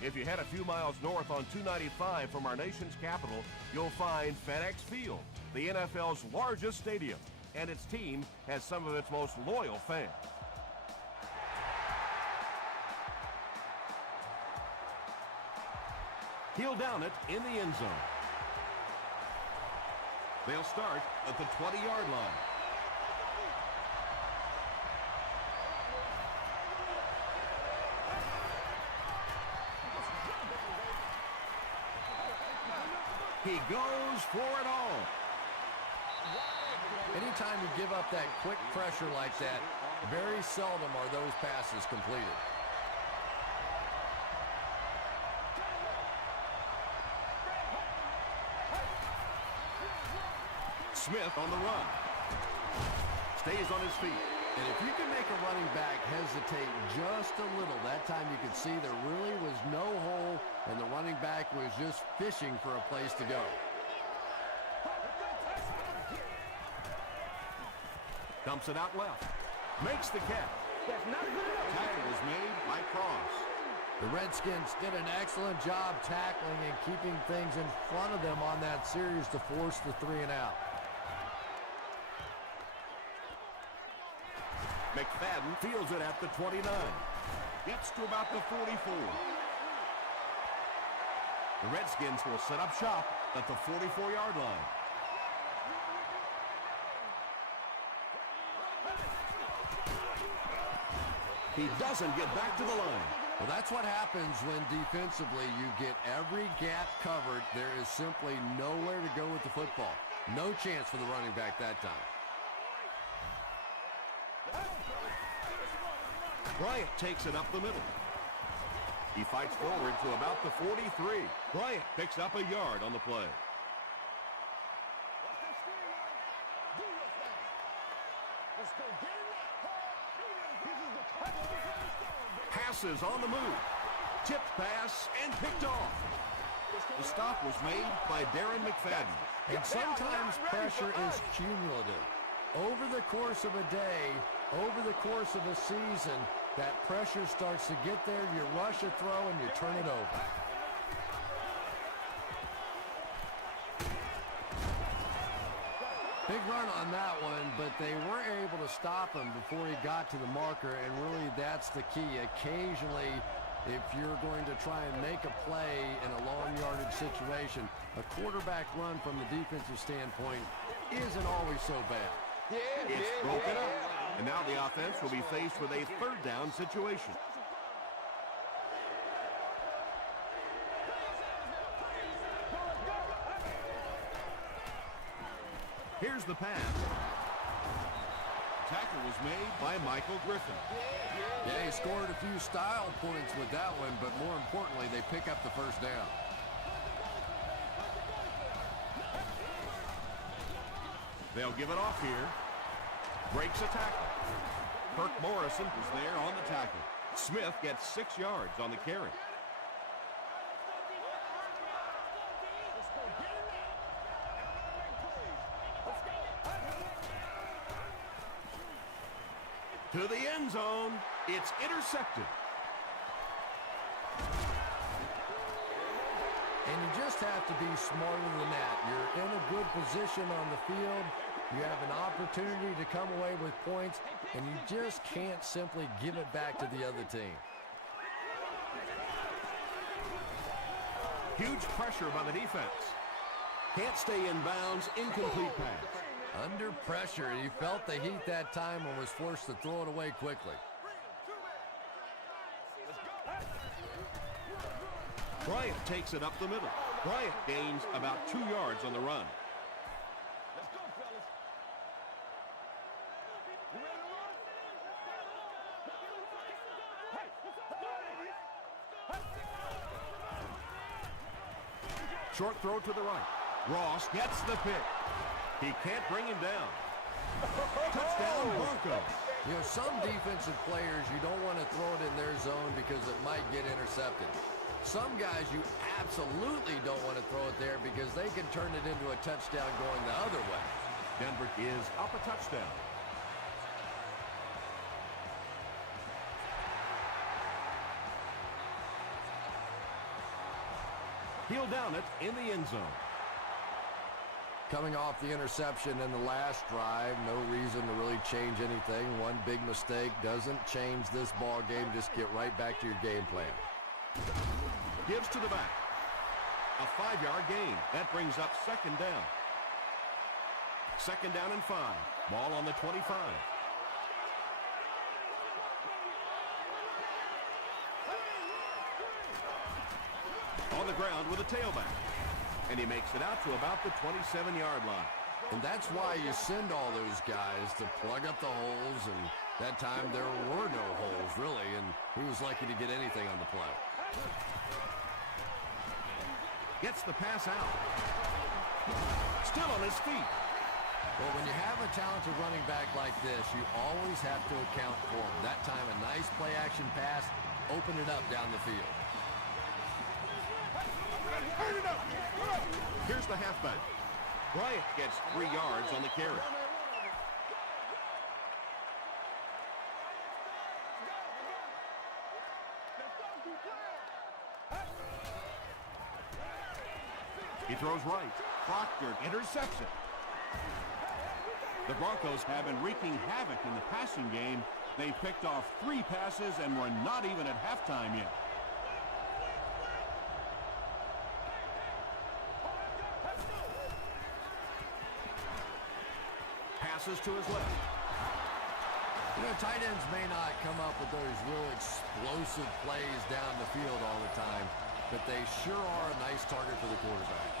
If you head a few miles north on 295 from our nation's capital, you'll find FedEx Field, the NFL's largest stadium, and its team has some of its most loyal fans. He'll down it in the end zone. They'll start at the 20-yard line. He goes for it all. Anytime you give up that quick pressure like that, very seldom are those passes completed. Smith on the run. Stays on his feet. And if you can make a running back hesitate just a little, that time you could see there really was no hole and the running back was just fishing for a place to go. Dumps it out left. Makes the catch. Tackle was made by Cross. The Redskins did an excellent job tackling and keeping things in front of them on that series to force the 3 and out. McFadden fields it at the 29. Gets to about the 44. The Redskins will set up shop at the 44-yard line. He doesn't get back to the line. Well, that's what happens when defensively you get every gap covered. There is simply nowhere to go with the football. No chance for the running back that time. Bryant takes it up the middle. He fights forward to about the 43. Bryant picks up a yard on the play. Passes on the move. Tipped pass and picked off. The stop was made by Darren McFadden. And sometimes pressure is cumulative. Over the course of a day, over the course of a season, that pressure starts to get there, you rush a throw, and you turn it over. Big run on that one, but they were able to stop him before he got to the marker, and really that's the key. Occasionally, if you're going to try and make a play in a long yardage situation, a quarterback run from the defensive standpoint isn't always so bad. It's broken up. And now the offense will be faced with a third down situation. Here's the pass. Tackle was made by Michael Griffin. Yeah, he scored a few style points with that one, but more importantly, they pick up the first down. They'll give it off here. Breaks a tackle. Kirk Morrison was there on the tackle. Smith gets 6 yards on the carry. To the end zone. It's intercepted. And you just have to be smarter than that. You're in a good position on the field. You have an opportunity to come away with points, and you just can't simply give it back to the other team. Huge pressure by the defense. Can't stay in bounds. Incomplete pass. Under pressure, he felt the heat that time and was forced to throw it away quickly. Bryant takes it up the middle. Bryant gains about 2 yards on the run. Short throw to the right. Ross gets the pick. He can't bring him down. Touchdown, Broncos. You know, some defensive players, you don't want to throw it in their zone because it might get intercepted. Some guys, you absolutely don't want to throw it there because they can turn it into a touchdown going the other way. Denver is up a touchdown. He'll down it in the end zone. Coming off the interception in the last drive, no reason to really change anything. One big mistake doesn't change this ball game. Just get right back to your game plan. Gives to the back. A 5-yard gain. That brings up second down. Second down and 5. Ball on the 25. On the ground with a tailback. And he makes it out to about the 27-yard line. And that's why you send all those guys to plug up the holes, and that time there were no holes, really, and he was lucky to get anything on the play. Gets the pass out. Still on his feet. Well, when you have a talented running back like this, you always have to account for him. That time, a nice play-action pass, open it up down the field. Here's the halfback. Bryant gets 3 yards on the carry. He throws right. Proctor intercepts it. The Broncos have been wreaking havoc in the passing game. They picked off 3 passes and were not even at halftime yet. Passes to his left. You know, tight ends may not come up with those real explosive plays down the field all the time, but they sure are a nice target for the quarterback.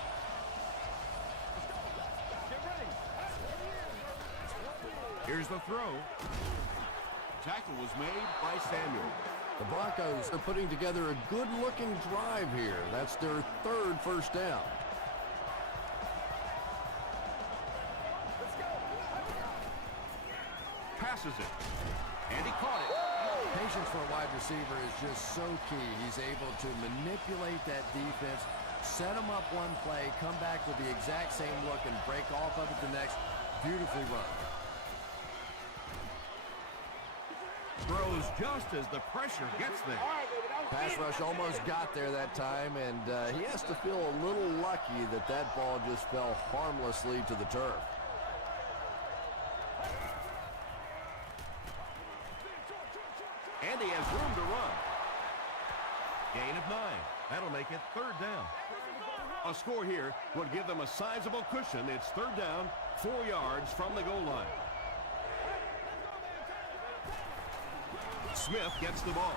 Here's the throw. Tackle was made by Samuel. The Broncos are putting together a good-looking drive here. That's their 3rd first down. Passes it. And he caught it. Patience for a wide receiver is just so key. He's able to manipulate that defense, set them up one play, come back with the exact same look, and break off of it the next. Beautifully run. Throws just as the pressure gets there. Pass rush almost got there that time, and he has to feel a little lucky that that ball just fell harmlessly to the turf. And he has room to run. Gain of 9. That'll make it 3rd down. A score here would give them a sizable cushion. It's 3rd down, 4 yards from the goal line. Smith gets the ball.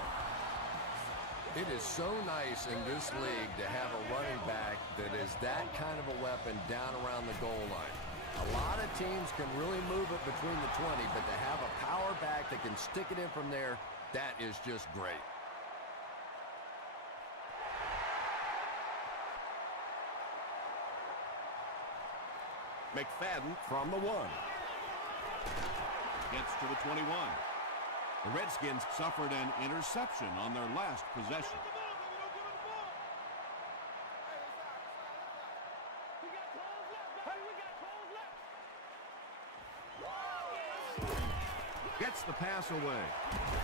It is so nice in this league to have a running back that is that kind of a weapon down around the goal line. A lot of teams can really move it between the 20, but to have a power back that can stick it in from there, that is just great. McFadden from the 1. Gets to the 21. The Redskins suffered an interception on their last possession. Gets the pass away.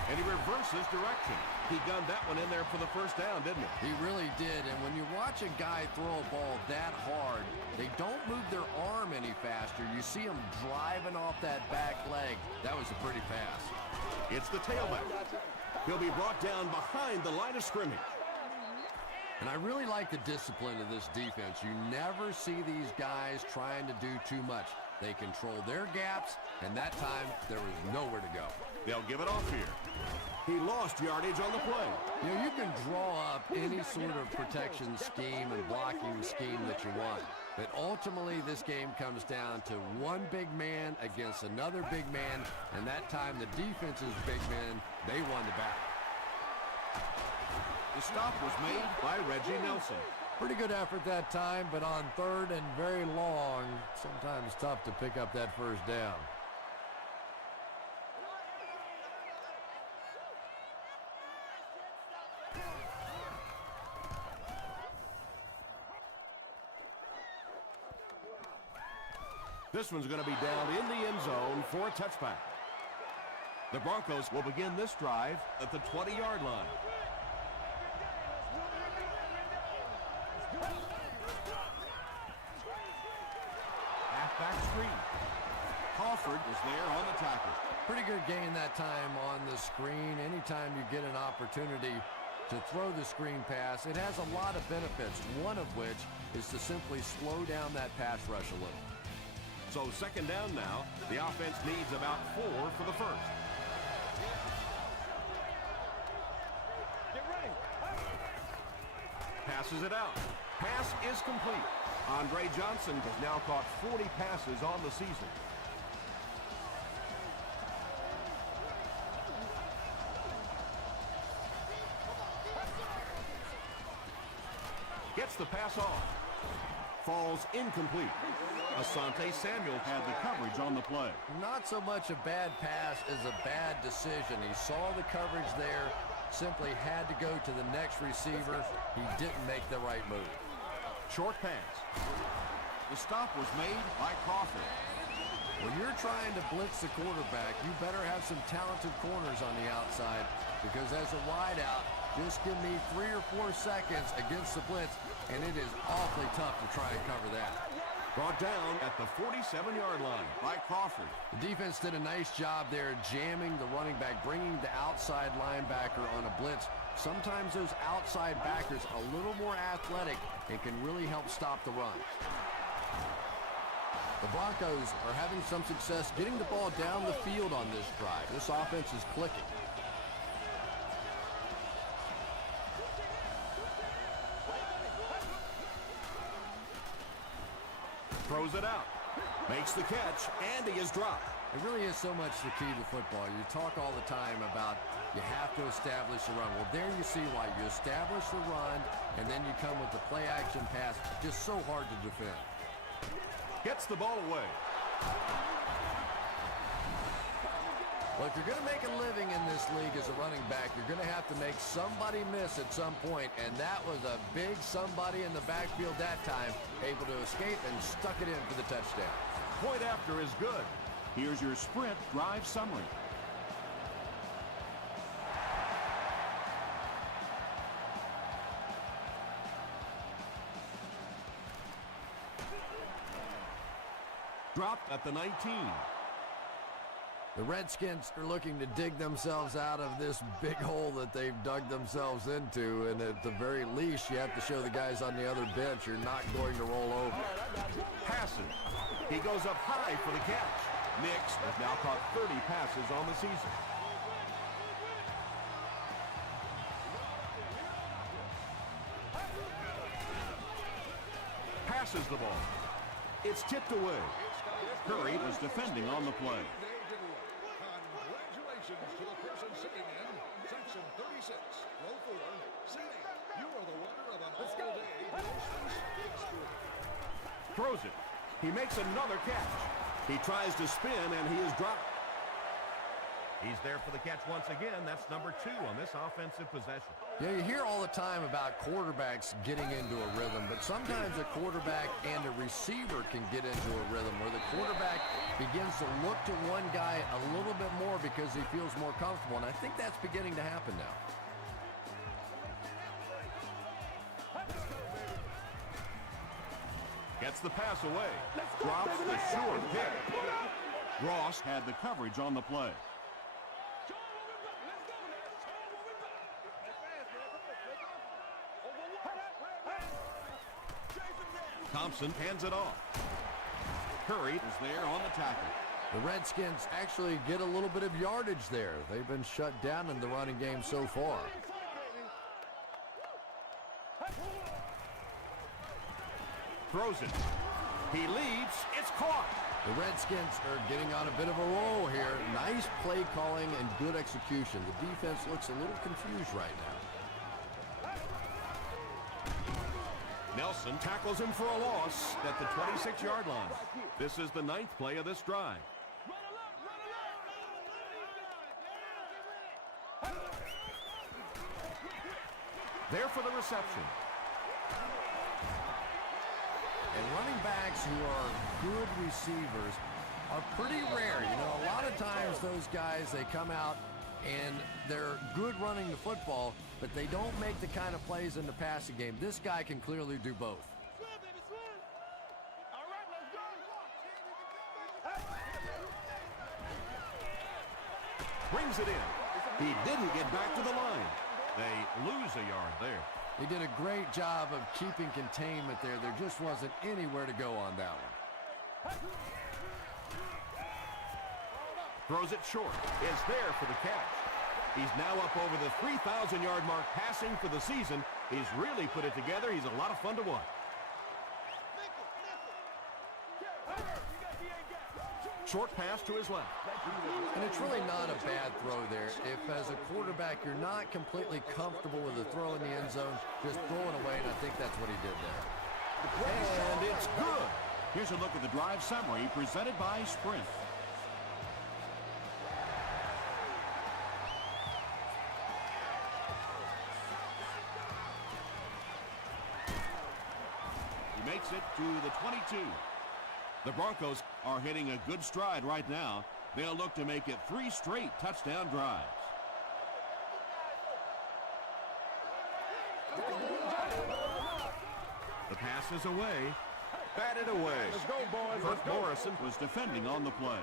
And he reverses direction. He gunned that one in there for the first down, didn't he? He really did. And when you watch a guy throw a ball that hard, they don't move their arm any faster. You see him driving off that back leg. That was a pretty pass. It's the tailback. He'll be brought down behind the line of scrimmage. And I really like the discipline of this defense. You never see these guys trying to do too much. They control their gaps, and that time there was nowhere to go. They'll give it off here. He lost yardage on the play. You know, you can draw up any sort of protection scheme and blocking scheme that you want. But ultimately, this game comes down to one big man against another big man, and that time the defense's big men, they won the battle. The stop was made by Reggie Nelson. Pretty good effort that time, but on 3rd and very long, sometimes tough to pick up that first down. This one's going to be down in the end zone for a touchback. The Broncos will begin this drive at the 20-yard line. screen. Crawford is there on the tackle. Pretty good gain that time on the screen. Anytime you get an opportunity to throw the screen pass, it has a lot of benefits, one of which is to simply slow down that pass rush a little. So second down now. The offense needs about 4 for the first. Get ready. Passes it out. Pass is complete. Andre Johnson has now caught 40 passes on the season. Gets the pass off. Falls incomplete. Asante Samuel had the coverage on the play. Not so much a bad pass as a bad decision. He saw the coverage there, simply had to go to the next receiver. He didn't make the right move. Short pass. The stop was made by Crawford. When you're trying to blitz the quarterback, you better have some talented corners on the outside, because as a wideout, just give me 3 or 4 seconds against the blitz, and it is awfully tough to try and cover that. Brought down at the 47-yard line by Crawford. The defense did a nice job there jamming the running back, bringing the outside linebacker on a blitz. Sometimes those outside backers a little more athletic and can really help stop the run. The Broncos are having some success getting the ball down the field on this drive. This offense is clicking. Throws it out. Makes the catch, and he is dropped. It really is so much the key to football. You talk all the time about you have to establish the run. Well, there you see why. You establish the run, and then you come with the play-action pass. Just so hard to defend. Gets the ball away. Well, if you're going to make a living in this league as a running back, you're going to have to make somebody miss at some point, and that was a big somebody in the backfield that time, able to escape and stuck it in for the touchdown. Point after is good. Here's your sprint drive summary. Dropped at the 19. The Redskins are looking to dig themselves out of this big hole that they've dug themselves into, and at the very least, you have to show the guys on the other bench you're not going to roll over. Passes. He goes up high for the catch. Nix has now caught 30 passes on the season. Passes the ball. It's tipped away. Curry is defending on the play. Congratulations to the person sitting in section 36, row 4, sitting. You are the winner of an all-day grocery experience. Throws it. He makes another catch. He tries to spin, and he is dropped. He's there for the catch once again. That's number 2 on this offensive possession. Yeah, you hear all the time about quarterbacks getting into a rhythm, but sometimes a quarterback and a receiver can get into a rhythm where the quarterback begins to look to one guy a little bit more because he feels more comfortable, and I think that's beginning to happen now. Gets the pass away. Drops the short pick. Ross had the coverage on the play. Thompson hands it off. Curry is there on the tackle. The Redskins actually get a little bit of yardage there. They've been shut down in the running game so far. Throws it. He leads. It's caught. The Redskins are getting on a bit of a roll here. Nice play calling and good execution. The defense looks a little confused right now. Nelson tackles him for a loss at the 26-yard line. This is the 9th play of this drive. There for the reception. And running backs who are good receivers are pretty rare. You know, a lot of times those guys, they come out and they're good running the football, but they don't make the kind of plays in the passing game. This guy can clearly do both. brings it in. He didn't get back to the line. They lose a yard there. He did a great job of keeping containment there. There just wasn't anywhere to go on that one. Throws it short. Is there for the catch. He's now up over the 3,000-yard mark passing for the season. He's really put it together. He's a lot of fun to watch. Short pass to his left. And it's really not a bad throw there. If, as a quarterback, you're not completely comfortable with a throw in the end zone, just throw it away, and I think that's what he did there. And it's good. Here's a look at the drive summary presented by Sprint. He makes it to the 22. The Broncos are hitting a good stride right now. They'll look to make it 3 straight touchdown drives. The pass is away. Batted away. Let's go, boys. Kirk Morrison Was defending on the play.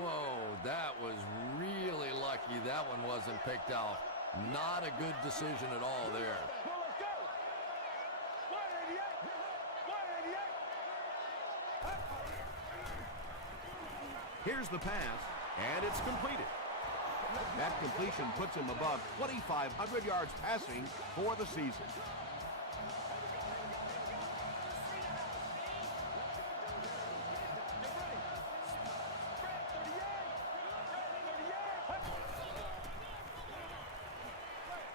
Whoa, that was really lucky that one wasn't picked off. Not a good decision at all there. Here's the pass, and it's completed. That completion puts him above 2,500 yards passing for the season.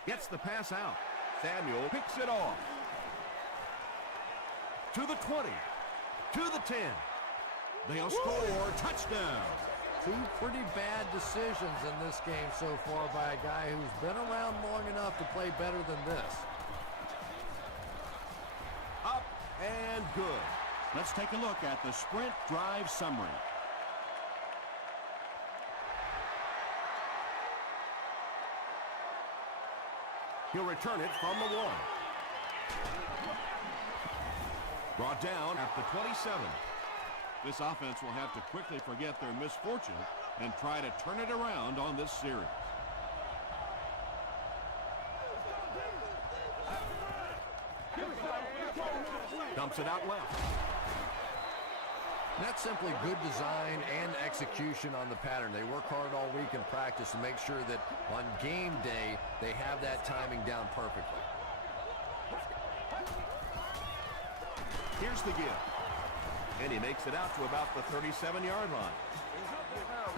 Gets the pass out. Samuel picks it off. To the 20. To the 10. They'll score. Touchdown. 2 pretty bad decisions in this game so far by a guy who's been around long enough to play better than this. Up and good. Let's take a look at the Sprint drive summary. He'll return it from the 1. Brought down at the 27. This offense will have to quickly forget their misfortune and try to turn it around on this series. Dumps it out left. That's simply good design and execution on the pattern. They work hard all week in practice to make sure that on game day they have that timing down perfectly. Here's the give. And he makes it out to about the 37-yard line.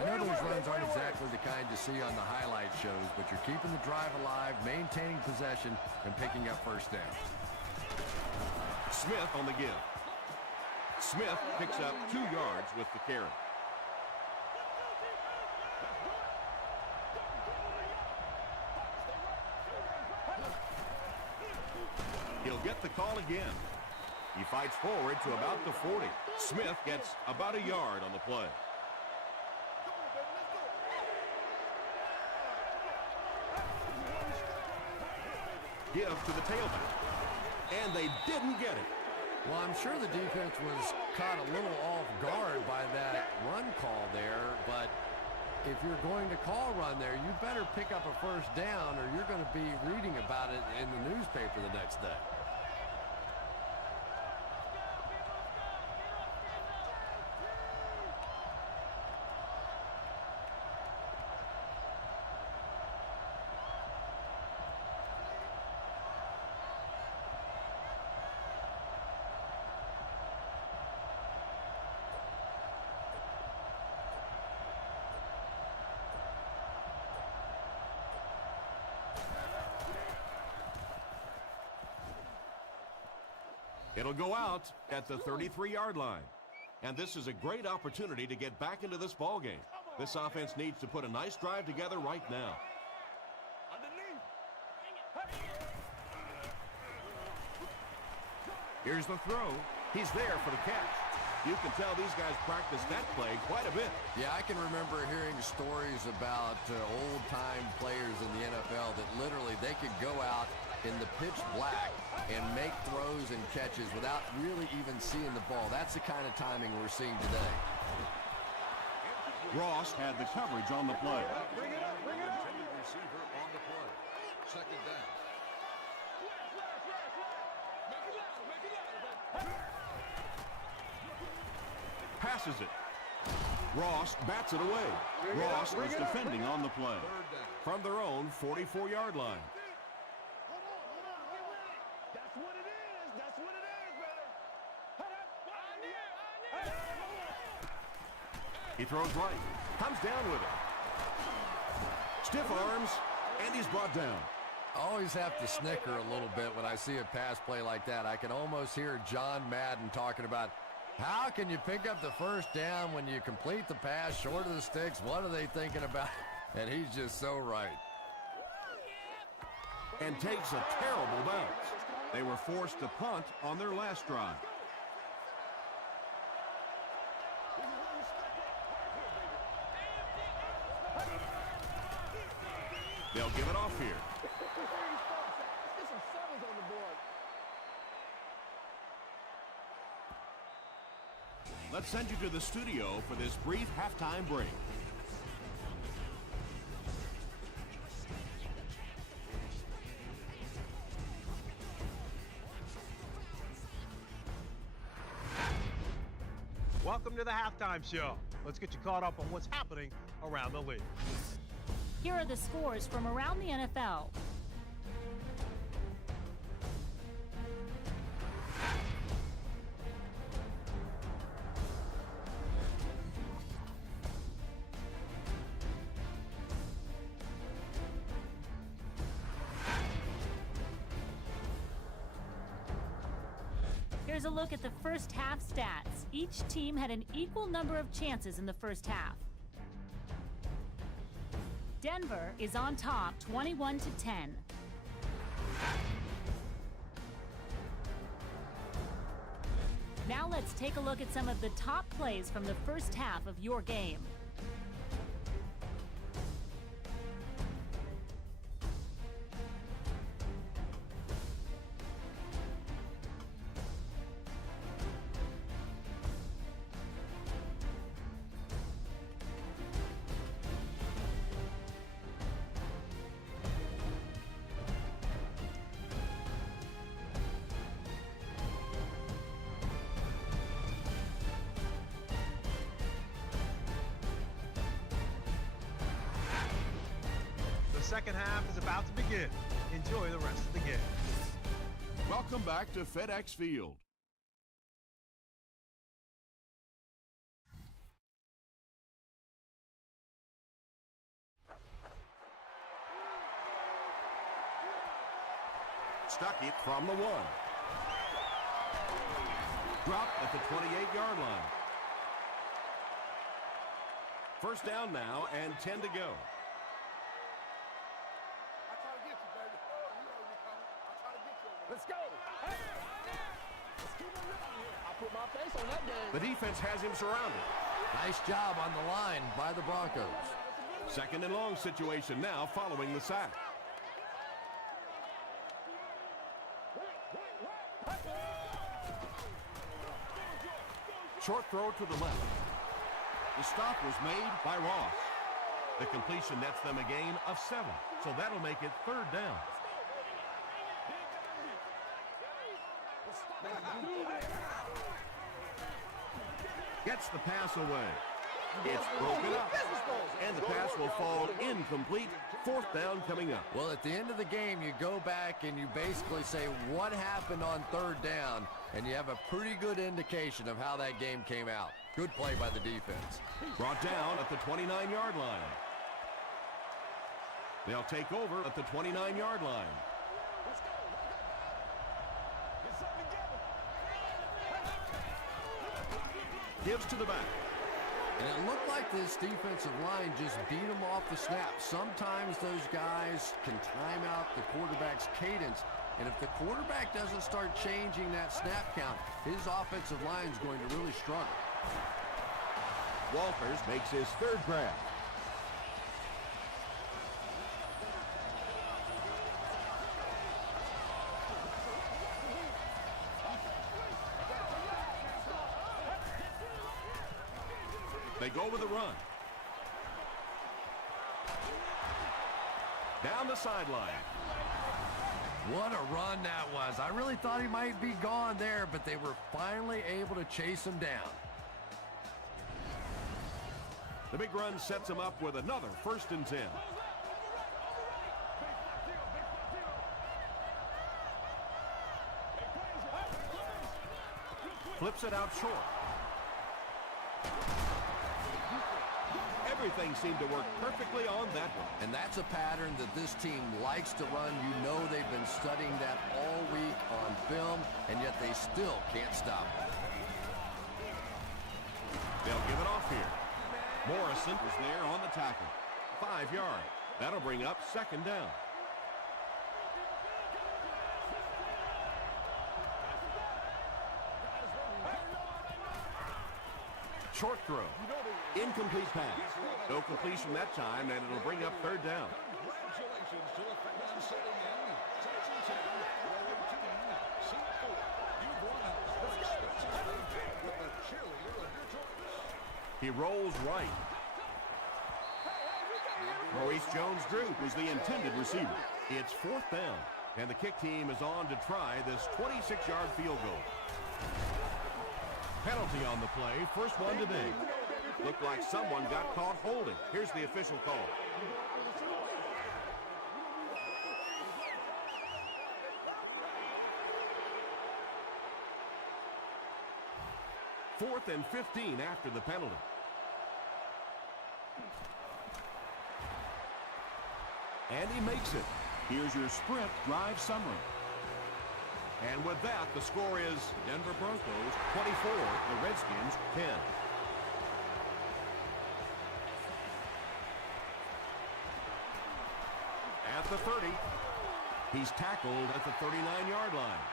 I know those runs aren't exactly the kind you see on the highlight shows, but you're keeping the drive alive, maintaining possession, and picking up first down. Smith on the give. Smith picks up 2 yards with the carry. He'll get the call again. He fights forward to about the 40. Smith gets about a yard on the play. Give to the tailback. And they didn't get it. Well, I'm sure the defense was caught a little off guard by that run call there, but if you're going to call run there, you better pick up a first down or you're going to be reading about it in the newspaper the next day. It'll go out at the 33-yard line. And this is a great opportunity to get back into this ball game. This offense needs to put a nice drive together right now. Here's the throw. He's there for the catch. You can tell these guys practice that play quite a bit. Yeah, I can remember hearing stories about old-time players in the NFL that literally they could go out in the pitch black and make throws and catches without really even seeing the ball. That's the kind of timing we're seeing today. Ross had the coverage on the play. Bring it up, bring it passes it. Ross bats it away. Ross is defending on the play. Third down. From their own 44-yard line. That's what it is. That's what it is, brother. He throws right. Comes down with it. Stiff arms, and he's brought down. Always have to snicker a little bit when I see a pass play like that. I can almost hear John Madden talking about how can you pick up the first down when you complete the pass short of the sticks? What are they thinking about? And he's just so right. And takes a terrible bounce. They were forced to punt on their last drive. They'll give it off here. Get some sevens on the board. Let's send you to the studio for this brief halftime break. Welcome to the halftime show. Let's get you caught up on what's happening around the league. Here are the scores from around the NFL. Here's a look at the first half stats. Each team had an equal number of chances in the first half. Denver is on top 21-10. Now let's take a look at some of the top plays from the first half of your game. The second half is about to begin. Enjoy the rest of the game. Welcome back to FedEx Field. Stuck it from the 1. Dropped at the 28-yard line. First down now and 10 to go. Let's go. Let's keep it running here. I put my face on that game. The defense has him surrounded. Nice job on the line by the Broncos. Second and long situation now following the sack. Short throw to the left. The stop was made by Ross. The completion nets them a gain of 7. So that'll make it third down. Gets the pass away. It's broken up. And the pass will fall incomplete. Fourth down coming up. Well, at the end of the game, you go back and you basically say what happened on third down, and you have a pretty good indication of how that game came out. Good play by the defense. Brought down at the 29-yard line. They'll take over at the 29-yard line. Gives to the back. And it looked like this defensive line just beat them off the snap. Sometimes those guys can time out the quarterback's cadence. And if the quarterback doesn't start changing that snap count, his offensive line is going to really struggle. Walters makes his third grab. They go with a run. Down the sideline. What a run that was. I really thought he might be gone there, but they were finally able to chase him down. The big run sets him up with another 1st and 10. Flips it out short. Everything seemed to work perfectly on that one. And that's a pattern that this team likes to run. You know they've been studying that all week on film, and yet they still can't stop it. They'll give it off here. Morrison is there on the tackle. 5 yards. That'll bring up 2nd down. Short throw. Incomplete pass. No completion that time, and it'll bring up 3rd down. Congratulations to the fan sitting in. Section 10, row 18, seat 4. You've won a very expensive paycheck with the cheerleader of your choice. He rolls right. Maurice Jones-Drew was the intended receiver. It's 4th down, and the kick team is on to try this 26-yard field goal. Penalty on the play, first one today. Looked like someone got caught holding. Here's the official call. Fourth and 15 after the penalty. And he makes it. Here's your sprint drive summary. And with that, the score is Denver Broncos 24, the Redskins 10. At the 30, he's tackled at the 39-yard line.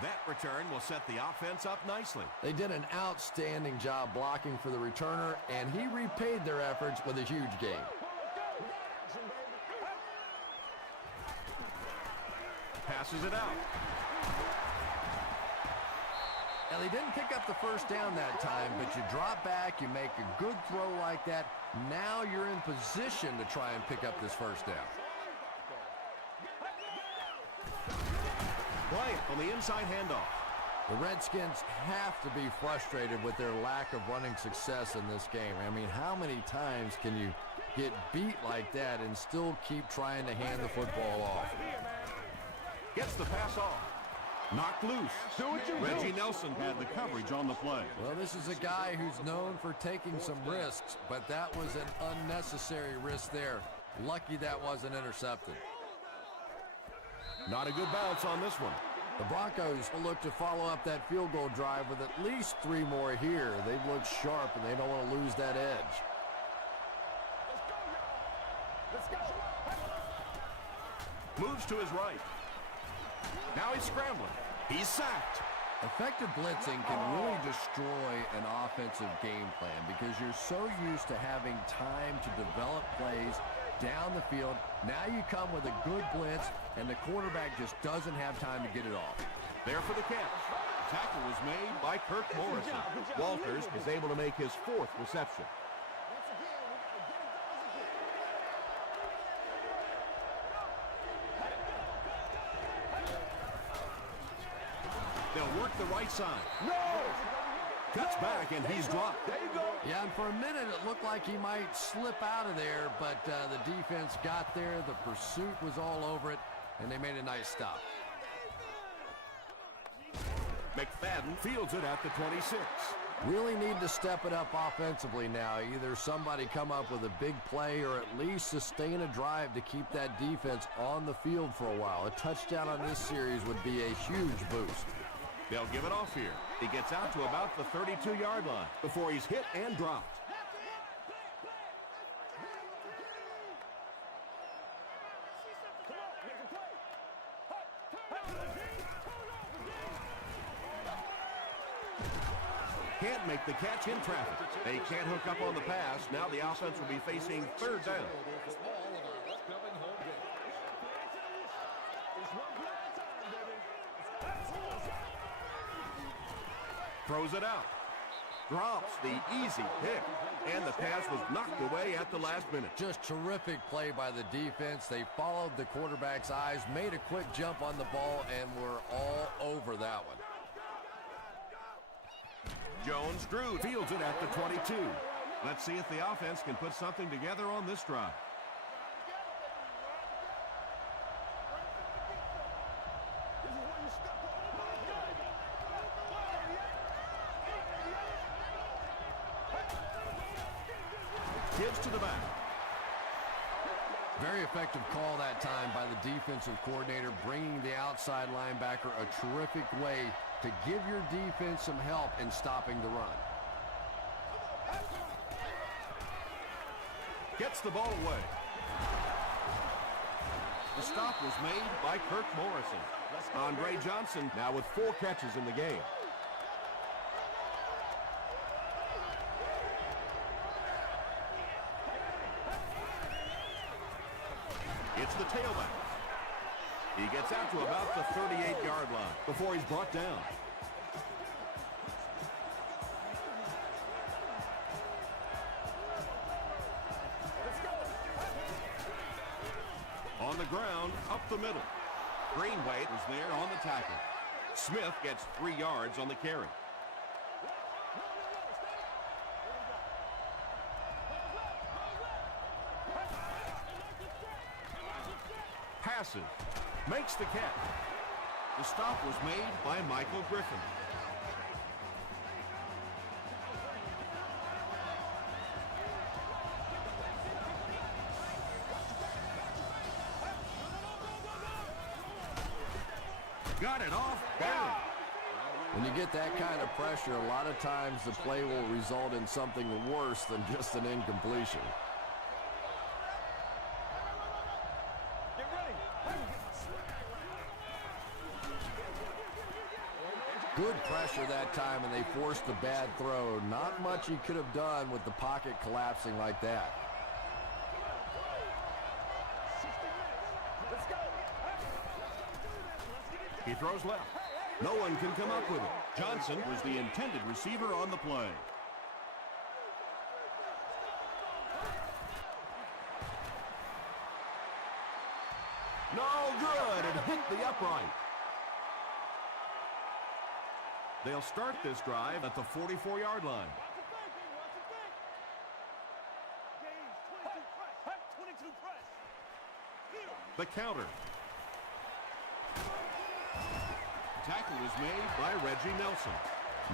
That return will set the offense up nicely. They did an outstanding job blocking for the returner, and he repaid their efforts with a huge gain. Passes it out. Now, they didn't pick up the first down that time, but you drop back, you make a good throw like that. Now you're in position to try and pick up this first down. Bryant on the inside handoff. The Redskins have to be frustrated with their lack of running success in this game. I mean, how many times can you get beat like that and still keep trying to hand the football off? Gets the pass off. Knocked loose. Reggie Nelson had the coverage on the play. Well, this is a guy who's known for taking some risks, but that was an unnecessary risk there. Lucky that wasn't intercepted. Not a good bounce on this one. The Broncos will look to follow up that field goal drive with at least 3 more here. They've looked sharp, and they don't want to lose that edge. Moves to his right. Now he's scrambling. He's sacked. Effective blitzing can really destroy an offensive game plan because you're so used to having time to develop plays down the field. Now you come with a good blitz, and the quarterback just doesn't have time to get it off. There for the catch. Tackle was made by Kirk Morrison. Walters is able to make his 4th reception. They'll work the right side. No! Cuts back, and he's dropped. There you go. Yeah, and for a minute it looked like he might slip out of there, but the defense got there. The pursuit was all over it, and they made a nice stop. McFadden fields it at the 26. Really need to step it up offensively now. Either somebody come up with a big play or at least sustain a drive to keep that defense on the field for a while. A touchdown on this series would be a huge boost. They'll give it off here. He gets out to about the 32-yard line before he's hit and dropped. Can't make the catch in traffic. They can't hook up on the pass. Now the offense will be facing 3rd down. Throws it out. Drops the easy pick. And the pass was knocked away at the last minute. Just terrific play by the defense. They followed the quarterback's eyes, made a quick jump on the ball, and were all over that one. Jones-Drew fields it at the 22. Let's see if the offense can put something together on this drive. Gives to the back. Very effective call that time by the defensive coordinator, bringing the outside linebacker a terrific way to give your defense some help in stopping the run. Gets the ball away. The stop was made by Kirk Morrison. Andre Johnson now with 4 catches in the game. It's the tailback. He gets out to about the 38-yard line before he's brought down. On the ground, up the middle. Greenway was there on the tackle. Smith gets 3 yards on the carry. Passes. Makes the catch. The stop was made by Michael Griffin. Got it off. Barely. When you get that kind of pressure, a lot of times the play will result in something worse than just an incompletion. Good pressure that time, and they forced the bad throw. Not much he could have done with the pocket collapsing like that. He throws left. No one can come up with it. Johnson was the intended receiver on the play. No good. It hit the upright. They'll start this drive at the 44-yard line. The counter. Tackle was made by Reggie Nelson.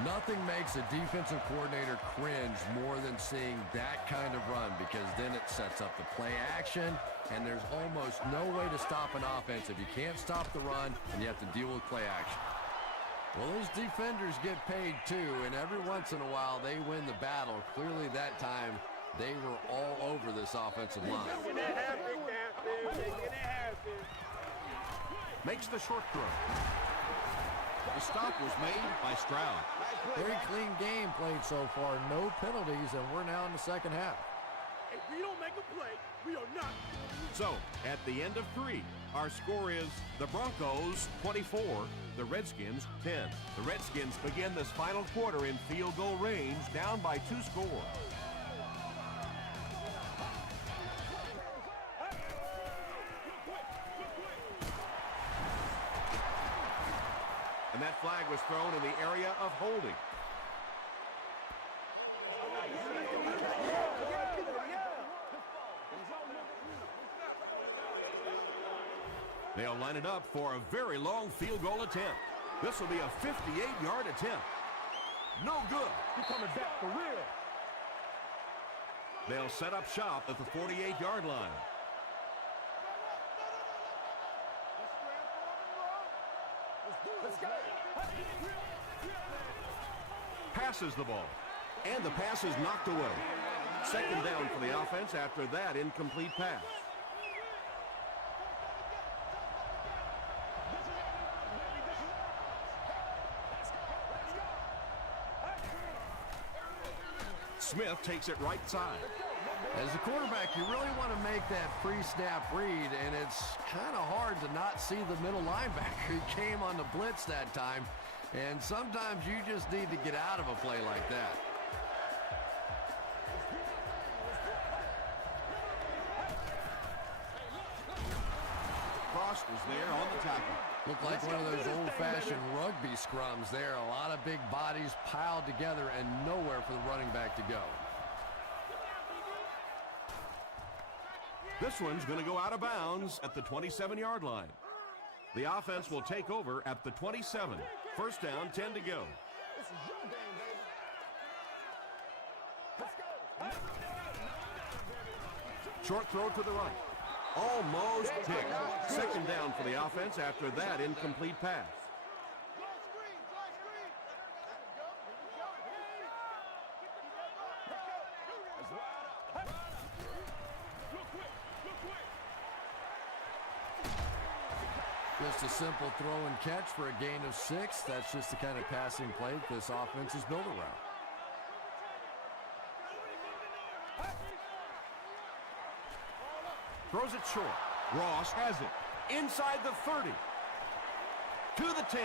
Nothing makes a defensive coordinator cringe more than seeing that kind of run, because then it sets up the play action, and there's almost no way to stop an offense if you can't stop the run and you have to deal with play action. Well, those defenders get paid too, and every once in a while they win the battle. Clearly that time they were all over this offensive line. Makes the short throw. The stop was made by Stroud. Very clean game played so far. No penalties, and we're now in the second half. If we don't make a play, we are not. So, at the end of 3, our score is the Broncos 24, the Redskins 10. The Redskins begin this final quarter in field goal range, down by 2 scores. And that flag was thrown in the area of holding. They'll line it up for a very long field goal attempt. This will be a 58-yard attempt. No good. He's coming back for real. They'll set up shop at the 48-yard line. Let's go. Passes the ball. And the pass is knocked away. Second down for the offense after that incomplete pass. Smith takes it right side. As a quarterback, you really want to make that pre-snap read, and it's kind of hard to not see the middle linebacker. He came on the blitz that time, and sometimes you just need to get out of a play like that. Frost was there on the tackle. Looked like one of those old-fashioned rugby scrums there. A lot of big bodies piled together and nowhere for the running back to go. This one's going to go out of bounds at the 27-yard line. The offense will take over at the 27. First down, 10 to go. This is your game, baby. Let's go. Short throw to the right. Almost picked. Second down for the offense after that incomplete pass. Just a simple throw and catch for a gain of 6. That's just the kind of passing play that this offense is built around. Throws it short. Ross has it. Inside the 30. To the 10.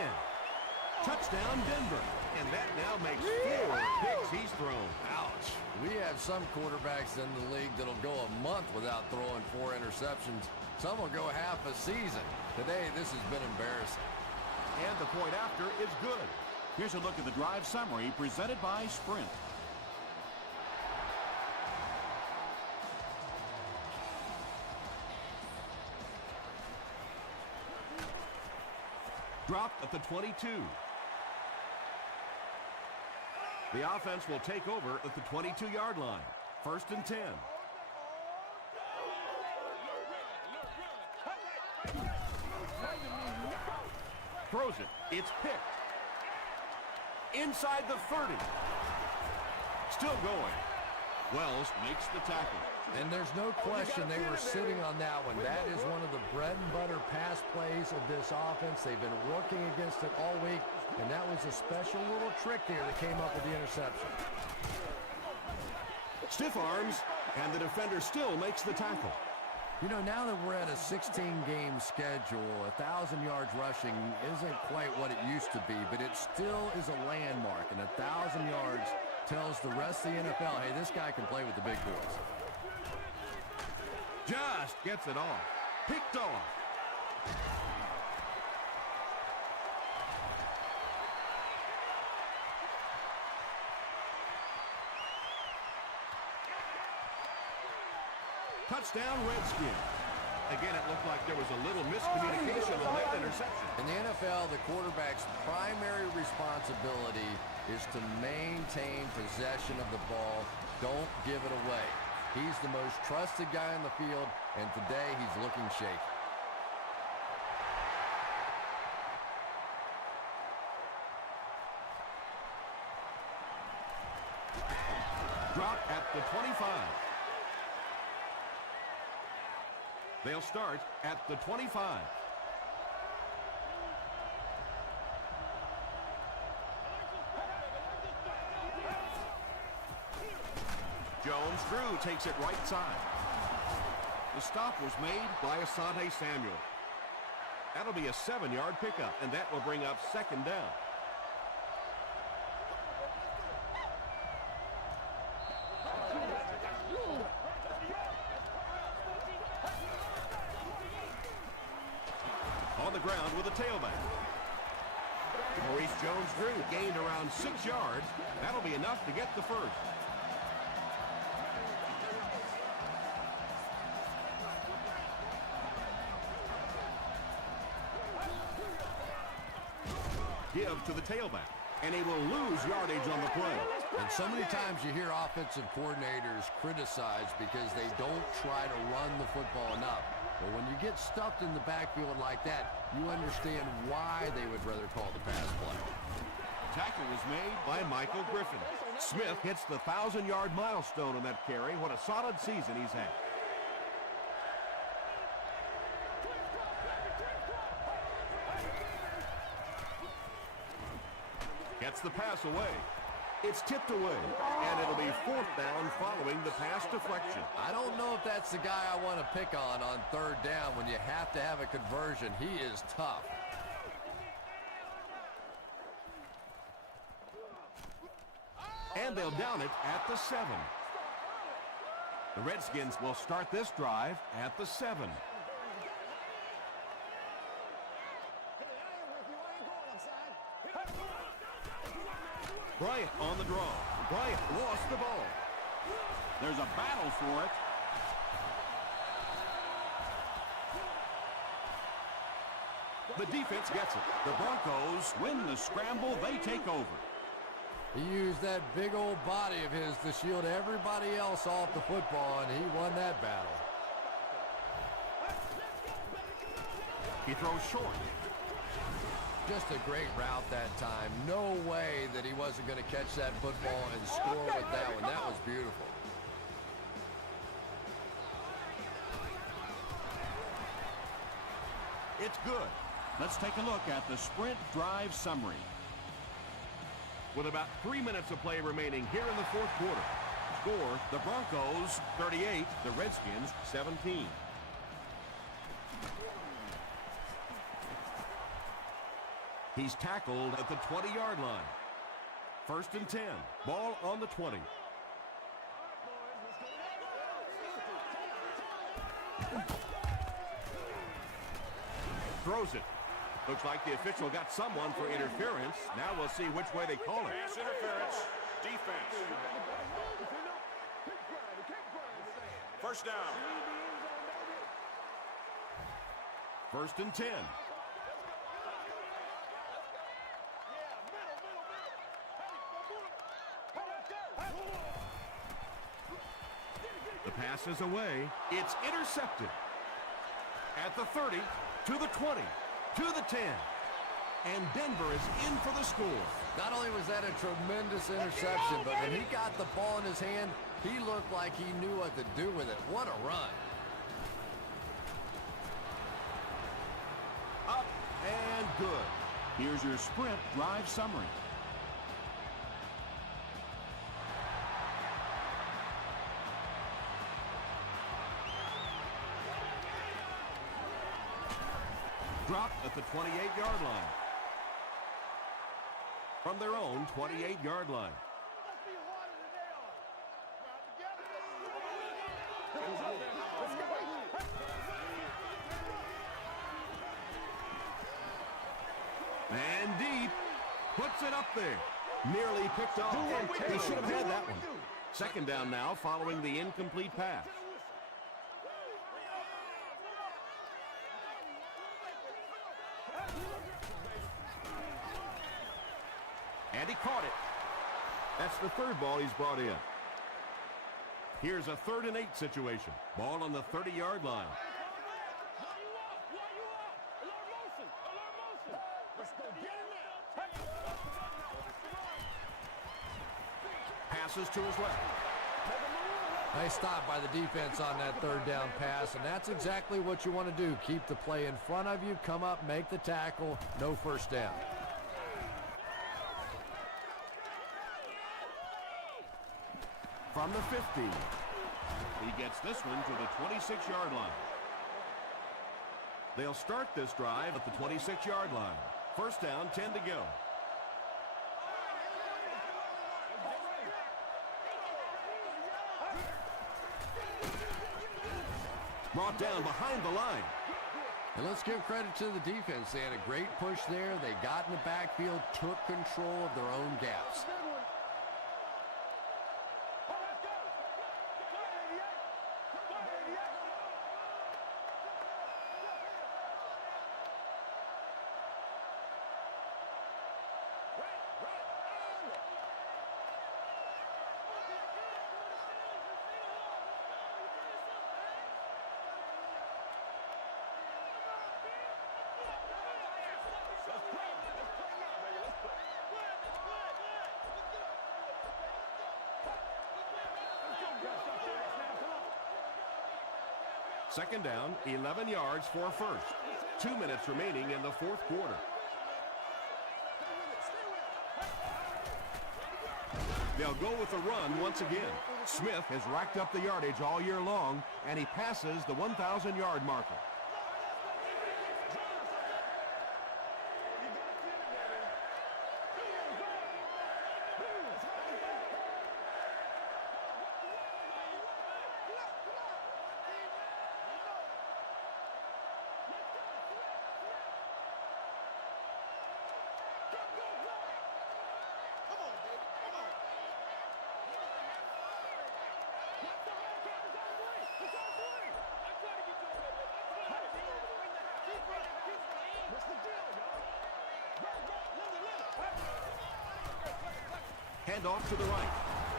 Touchdown, Denver. And that now makes 4 picks he's thrown. Ouch. We have some quarterbacks in the league that'll go a month without throwing 4 interceptions. Some will go half a season. Today, this has been embarrassing. And the point after is good. Here's a look at the drive summary presented by Sprint. Dropped at the 22. The offense will take over at the 22-yard line. First and 10. Throws it. It's picked. Inside the 30. Still going. Wells makes the tackle. And there's no question they were sitting on that one. That is one of the bread and butter pass plays of this offense. They've been working against it all week, and that was a special little trick there that came up with the interception. Stiff arms, and the defender still makes the tackle. You know, now that we're at a 16-game schedule, 1,000 yards rushing isn't quite what it used to be, but it still is a landmark, and 1,000 yards tells the rest of the NFL, hey, this guy can play with the big boys. Just gets it off. Picked off. Touchdown, Redskin. Again, it looked like there was a little miscommunication on that interception. In the NFL, the quarterback's primary responsibility is to maintain possession of the ball. Don't give it away. He's the most trusted guy on the field, and today he's looking shaky. Drop at the 25. They'll start at the 25. Jones-Drew takes it right side. The stop was made by Asante Samuel. That'll be a 7-yard pickup, and that will bring up second down. On the ground with a tailback. Maurice Jones-Drew gained around 6 yards. That'll be enough to get the first. Give to the tailback, and he will lose yardage on the play. And so many times you hear offensive coordinators criticized because they don't try to run the football enough. But when you get stuffed in the backfield like that, you understand why they would rather call the pass play. Tackle was made by Michael Griffin. Smith hits the 1,000-yard milestone on that carry. What a solid season he's had. Gets the pass away. It's tipped away, and it'll be fourth down following the pass deflection. I don't know if that's the guy I want to pick on third down when you have to have a conversion. He is tough. And they'll down it at the 7. The Redskins will start this drive at the 7. Bryant on the draw. Bryant lost the ball. There's a battle for it. The defense gets it. The Broncos win the scramble. They take over. He used that big old body of his to shield everybody else off the football, and he won that battle. He throws short. Just a great route that time. No way that he wasn't going to catch that football and score with that one. That was beautiful. It's good. Let's take a look at the sprint drive summary. With about 3 minutes of play remaining here in the fourth quarter. Score, the Broncos 38, the Redskins 17. He's tackled at the 20-yard line. 1st and 10. Ball on the 20. Throws it. Looks like the official got someone for interference. Now we'll see which way they call it. Pass interference. Defense. First down. 1st and 10. The pass is away. It's intercepted. At the 30, to the 20, to the 10. And Denver is in for the score. Not only was that a tremendous interception, but when he got the ball in his hand, he looked like he knew what to do with it. What a run. Up and good. Here's your sprint drive summary. Dropped at the 28-yard line. From their own 28-yard line. And deep. Puts it up there. Nearly picked off. He should have had that one. 2nd down now following the incomplete pass. And he caught it. That's the 3rd ball he's brought in. Here's a 3rd and 8 situation. Ball on the 30-yard line. Passes to his left. Nice stop by the defense on that 3rd down pass, and that's exactly what you want to do. Keep the play in front of you, come up, make the tackle, no 1st down. From the 50. He gets this one to the 26-yard line. They'll start this drive at the 26-yard line. 1st down, 10 to go. Brought down behind the line. And let's give credit to the defense. They had a great push there. They got in the backfield, took control of their own gaps. Second down, 11 yards for a 1st. 2 minutes remaining in the 4th quarter. They'll go with the run once again. Smith has racked up the yardage all year long, and he passes the 1,000-yard marker. Handoff to the right.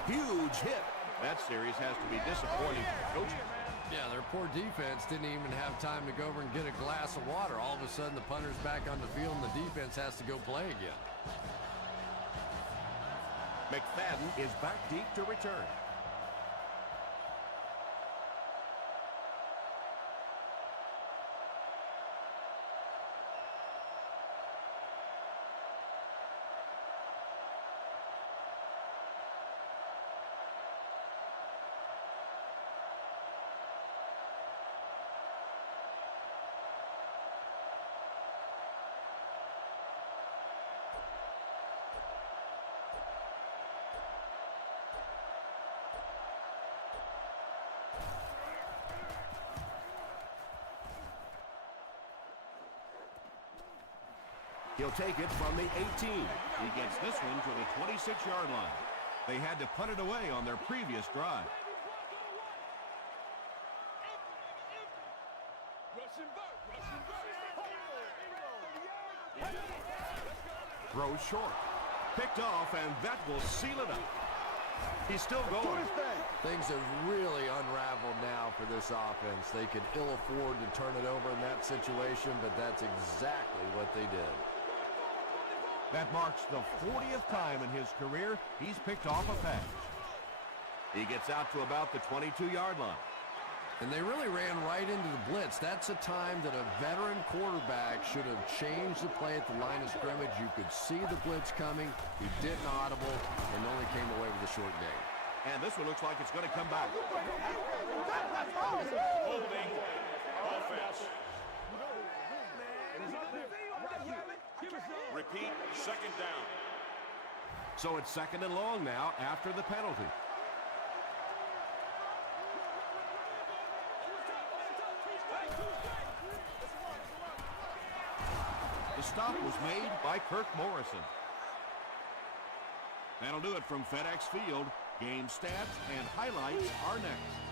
Huge hit. That series has to be disappointing for the coaches. Yeah, their poor defense didn't even have time to go over and get a glass of water. All of a sudden, the punter's back on the field, and the defense has to go play again. McFadden is back deep to return. He'll take it from the 18. He gets this one to the 26-yard line. They had to punt it away on their previous drive. Throws short. Picked off, and that will seal it up. He's still going. Things have really unraveled now for this offense. They could ill afford to turn it over in that situation, but that's exactly what they did. That marks the 40th time in his career he's picked off a pass. He gets out to about the 22-yard line. And they really ran right into the blitz. That's a time that a veteran quarterback should have changed the play at the line of scrimmage. You could see the blitz coming. He didn't audible and only came away with a short gain. And this one looks like it's going to come back. Holding offense. Repeat, second down. So it's second and long now after the penalty. The stop was made by Kirk Morrison. That'll do it from FedEx Field. Game stats and highlights are next.